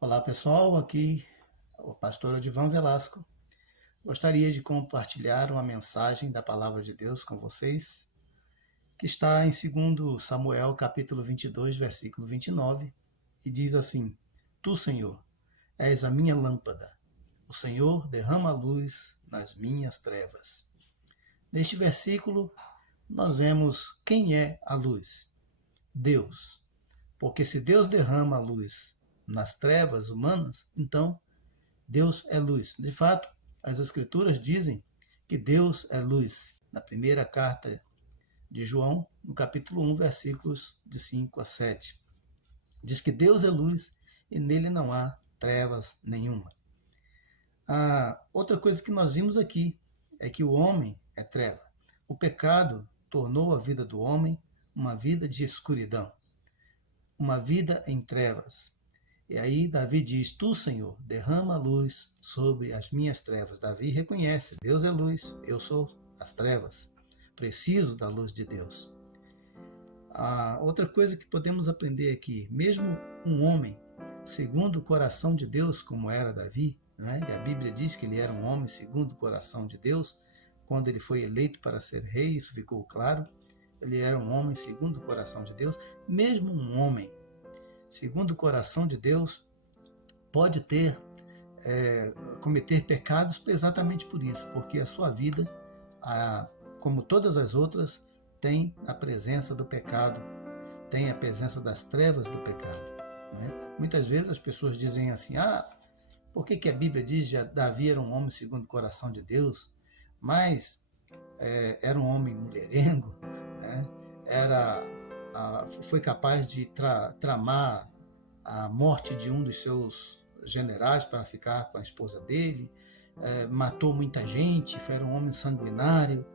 Olá pessoal, aqui é o pastor Odivan Velasco. Gostaria de compartilhar uma mensagem da Palavra de Deus com vocês, que está em 2 Samuel capítulo 22, versículo 29, e diz assim: Tu, Senhor, és a minha lâmpada, o Senhor derrama a luz nas minhas trevas. Neste versículo, nós vemos quem é a luz: Deus. Porque se Deus derrama a luz nas trevas humanas, então Deus é luz. De fato, as Escrituras dizem que Deus é luz. Na primeira carta de João, no capítulo 1, versículos de 5 a 7. Diz que Deus é luz e nele não há trevas nenhuma. Outra coisa que nós vimos aqui é que o homem é treva. O pecado tornou a vida do homem uma vida de escuridão, uma vida em trevas. E aí Davi diz: Tu, Senhor, derrama a luz sobre as minhas trevas. Davi reconhece: Deus é luz, eu sou as trevas. Preciso da luz de Deus. Outra coisa que podemos aprender aqui: mesmo um homem segundo o coração de Deus, como era Davi, né? E a Bíblia diz que ele era um homem segundo o coração de Deus, quando ele foi eleito para ser rei, isso ficou claro. Ele era um homem segundo o coração de Deus. Mesmo um homem segundo o coração de Deus pode cometer pecados exatamente por isso, porque a sua vida, como todas as outras, tem a presença do pecado, tem a presença das trevas do pecado. Né? Muitas vezes as pessoas dizem assim: por que a Bíblia diz que Davi era um homem segundo o coração de Deus, mas era um homem mulherengo, né? Foi capaz de tramar a morte de um dos seus generais para ficar com a esposa dele, matou muita gente, foi um homem sanguinário.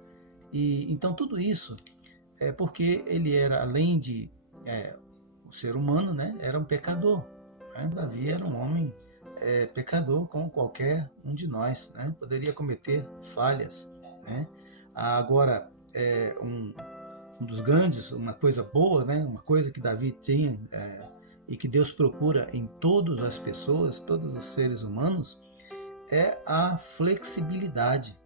E então tudo isso é porque ele era, além de um ser humano, né, era um pecador. Né? Davi era um homem pecador como qualquer um de nós, né? Poderia cometer falhas. Né? Agora, um dos grandes, uma coisa boa, né? Uma coisa que Davi tinha e que Deus procura em todas as pessoas, todos os seres humanos, é a flexibilidade.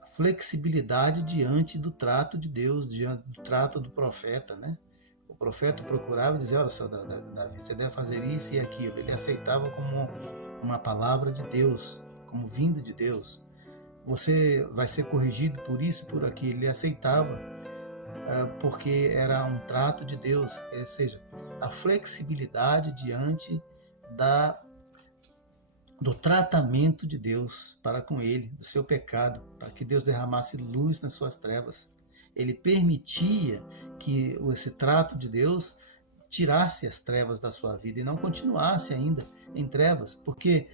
A flexibilidade diante do trato de Deus, diante do trato do profeta, né? O profeta procurava dizer: olha só, Davi, você deve fazer isso e aquilo. Ele aceitava como uma palavra de Deus, como vindo de Deus. Você vai ser corrigido por isso, por aquilo. Ele aceitava porque era um trato de Deus, ou seja, a flexibilidade diante do tratamento de Deus para com ele, do seu pecado, para que Deus derramasse luz nas suas trevas. Ele permitia que esse trato de Deus tirasse as trevas da sua vida e não continuasse ainda em trevas, porque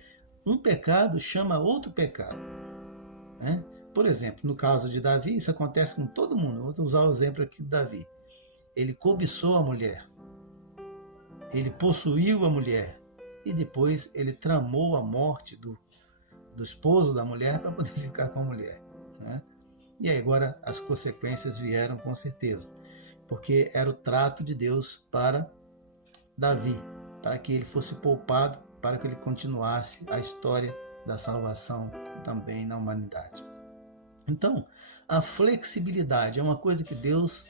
um pecado chama outro pecado. Né? Por exemplo, no caso de Davi, isso acontece com todo mundo. Vou usar o exemplo aqui de Davi. Ele cobiçou a mulher, ele possuiu a mulher e depois ele tramou a morte do esposo da mulher para poder ficar com a mulher. Né? E aí agora as consequências vieram com certeza, porque era o trato de Deus para Davi, para que ele fosse poupado, para que ele continuasse a história da salvação também na humanidade. Então, a flexibilidade é uma coisa que Deus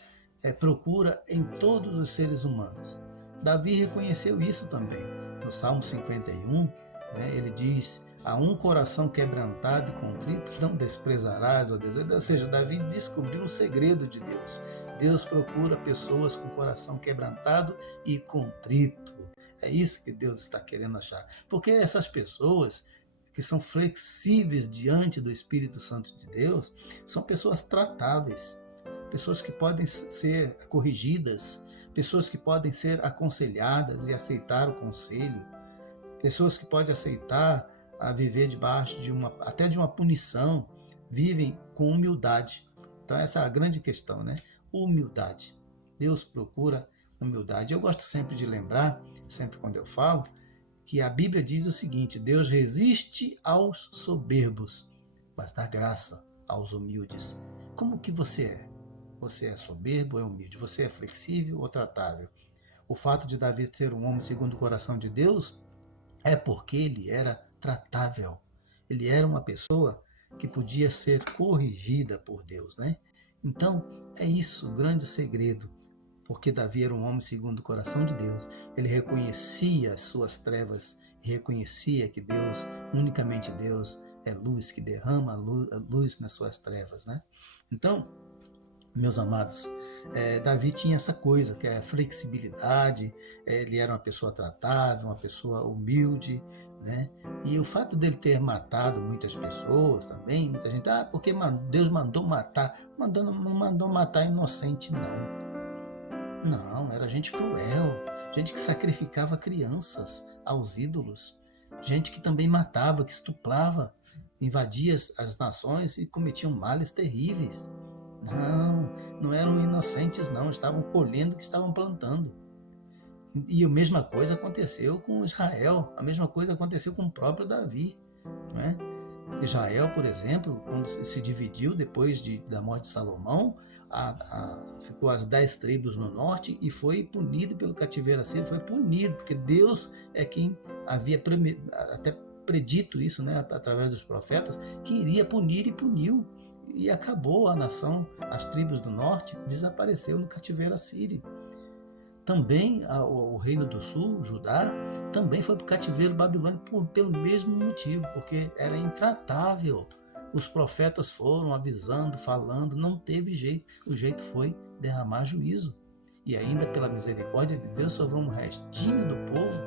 procura em todos os seres humanos. Davi reconheceu isso também. No Salmo 51, né, ele diz: a um coração quebrantado e contrito não desprezarás, ó Deus. Ou seja, Davi descobriu um segredo de Deus. Deus procura pessoas com coração quebrantado e contrito. É isso que Deus está querendo achar. Porque essas pessoas que são flexíveis diante do Espírito Santo de Deus são pessoas tratáveis, pessoas que podem ser corrigidas, pessoas que podem ser aconselhadas e aceitar o conselho, pessoas que podem aceitar a viver debaixo até de uma punição, vivem com humildade. Então essa é a grande questão, né? Humildade. Deus procura humildade. Eu gosto sempre de lembrar, sempre quando eu falo, que a Bíblia diz o seguinte: Deus resiste aos soberbos, mas dá graça aos humildes. Como que você é? Você é soberbo ou é humilde? Você é flexível ou tratável? O fato de Davi ser um homem segundo o coração de Deus É porque ele era tratável. Ele era uma pessoa que podia ser corrigida por Deus, né? Então, é isso o grande segredo, porque Davi era um homem segundo o coração de Deus. Ele reconhecia as suas trevas e reconhecia que Deus, unicamente Deus, é luz, que derrama a luz nas suas trevas, né? Então, meus amados, Davi tinha essa coisa, que é a flexibilidade, ele era uma pessoa tratável, uma pessoa humilde, né? E o fato dele ter matado muitas pessoas também, muita gente, porque Deus mandou matar, não mandou matar inocente, não. Não, era gente cruel, gente que sacrificava crianças aos ídolos, gente que também matava, que estuprava, invadia as nações e cometiam males terríveis. Não, não eram inocentes, não, estavam colhendo o que estavam plantando. E a mesma coisa aconteceu com Israel, a mesma coisa aconteceu com o próprio Davi. Não é? Israel, por exemplo, quando se dividiu depois da morte de Salomão, ficou as 10 tribos no norte e foi punido pelo cativeiro assírio, foi punido, porque Deus é quem havia até predito isso, né, através dos profetas, que iria punir e puniu. E acabou a nação, as tribos do norte, desapareceu no cativeiro assírio. Também o reino do sul, Judá, também foi para o cativeiro babilônico pelo mesmo motivo, porque era intratável. Os profetas foram avisando, falando, não teve jeito. O jeito foi derramar juízo. E ainda pela misericórdia de Deus sobrou um restinho do povo,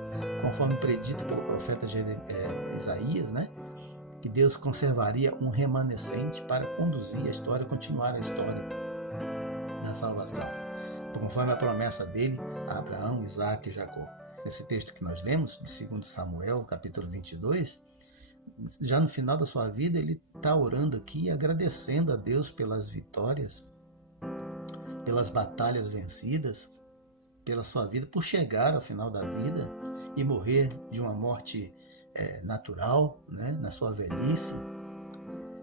conforme predito pelo profeta Isaías, né? Que Deus conservaria um remanescente para conduzir a história, continuar a história da salvação, conforme a promessa dele a Abraão, Isaac e Jacó. Nesse texto que nós lemos, de 2 Samuel, capítulo 22, já no final da sua vida, ele está orando aqui, agradecendo a Deus pelas vitórias, pelas batalhas vencidas, pela sua vida, por chegar ao final da vida e morrer de uma morte natural, né, na sua velhice,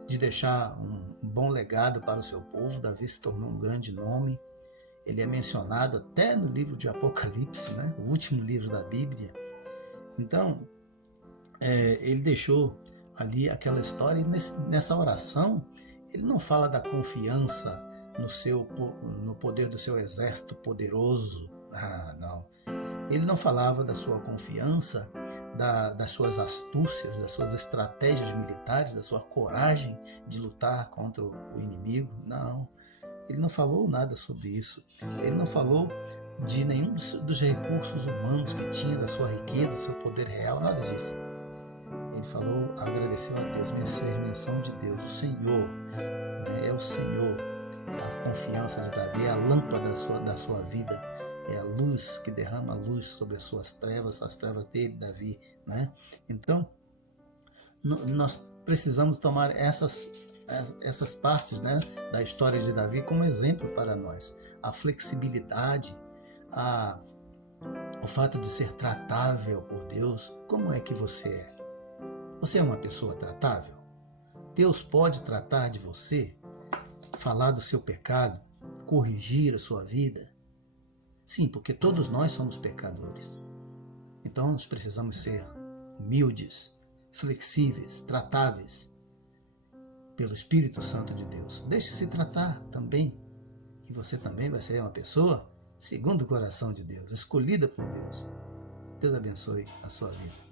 de deixar um bom legado para o seu povo. Davi se tornou um grande nome. Ele é mencionado até no livro de Apocalipse, né, o último livro da Bíblia. Então, ele deixou ali aquela história, e nessa oração, ele não fala da confiança no poder do seu exército poderoso. Não. Ele não falava da sua confiança, das suas astúcias, das suas estratégias militares, da sua coragem de lutar contra o inimigo. Não. Ele não falou nada sobre isso. Ele não falou de nenhum dos recursos humanos que tinha, da sua riqueza, do seu poder real, nada disso. Ele falou, agradeceu a Deus, menção de Deus, o Senhor, né? É o Senhor. A confiança de Davi é a lâmpada da sua vida, é a luz que derrama a luz sobre as suas trevas, as trevas dele, Davi, né? Então, nós precisamos tomar essas partes, né, da história de Davi como exemplo para nós. A flexibilidade, o fato de ser tratável por Deus. Como é que você é? Você é uma pessoa tratável? Deus pode tratar de você, falar do seu pecado, corrigir a sua vida? Sim, porque todos nós somos pecadores. Então nós precisamos ser humildes, flexíveis, tratáveis pelo Espírito Santo de Deus. Deixe-se tratar também, e você também vai ser uma pessoa segundo o coração de Deus, escolhida por Deus. Deus abençoe a sua vida.